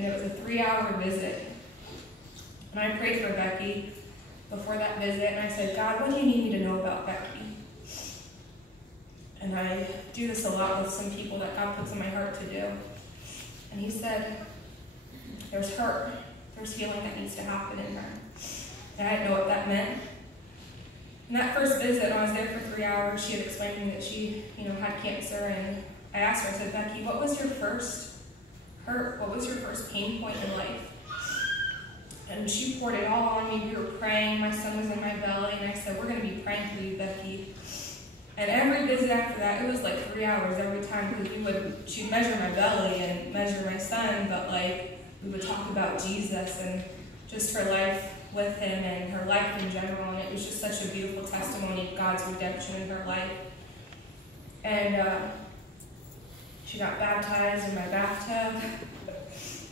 And it was a 3-hour visit. And I prayed for Becky before that visit, and I said, God, what do you need me to know about Becky? And I do this a lot with some people that God puts in my heart to do. And he said, there's hurt. There's healing that needs to happen in her. And I didn't know what that meant. In that first visit, when I was there for 3 hours, she had explained to me that she, had cancer, and I asked her, I said, Becky, what was your first hurt? What was your first pain point in life? And she poured it all on me. We were praying. My son was in my belly, and I said, we're going to be praying for you, Becky. And every visit after that, it was like 3 hours every time, because she'd measure my belly and measure my son, but we would talk about Jesus and just her life with him and her life in general, and it was just such a beautiful testimony of God's redemption in her life. And she got baptized in my bathtub,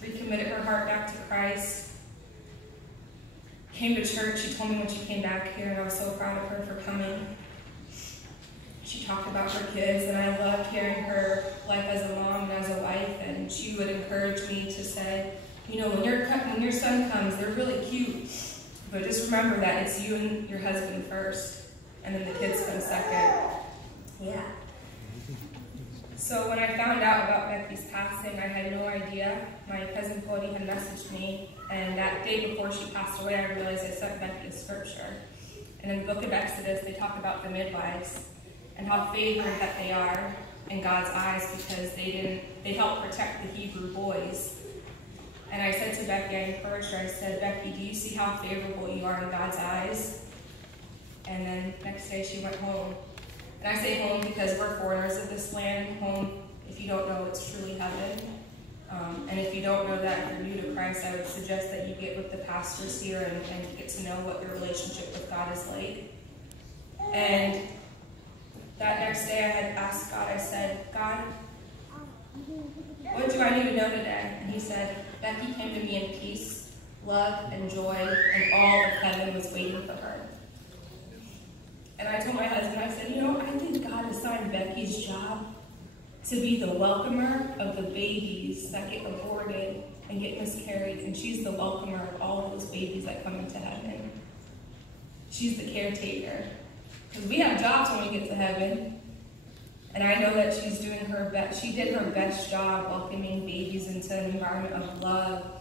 recommitted her heart back to Christ, came to church. She told me when she came back here, and I was so proud of her for coming. She talked about her kids, and I loved hearing her life as a mom and as a wife, and she would encourage me to say, when your son comes, they're really cute, but just remember that it's you and your husband first, and then the kids come second. Yeah. So when I found out about Becky's passing, I had no idea. My cousin Cody had messaged me, and that day before she passed away, I realized I sent Becky a scripture. And in the book of Exodus, they talk about the midwives and how favored that they are in God's eyes, because they help protect the Hebrew boys. And I said to Becky, I encouraged her, I said, Becky, do you see how favorable you are in God's eyes? And then next day she went home. And I say home because we're foreigners of this land. Home, if you don't know, it's truly heaven. And if you don't know that, if you're new to Christ, I would suggest that you get with the pastors here and get to know what your relationship with God is like. And that next day I had asked God, I said, God, what do I need to know today? And he said, Becky came to me in peace, love, and joy, and all of heaven was waiting for her. And I told my husband, I said, I think God assigned Becky's job to be the welcomer of the babies that get aborted and get miscarried, and she's the welcomer of all of those babies that come into heaven. She's the caretaker. Because we have jobs when we get to heaven, and I know that she's doing her best. She did her best job welcoming babies into an environment of love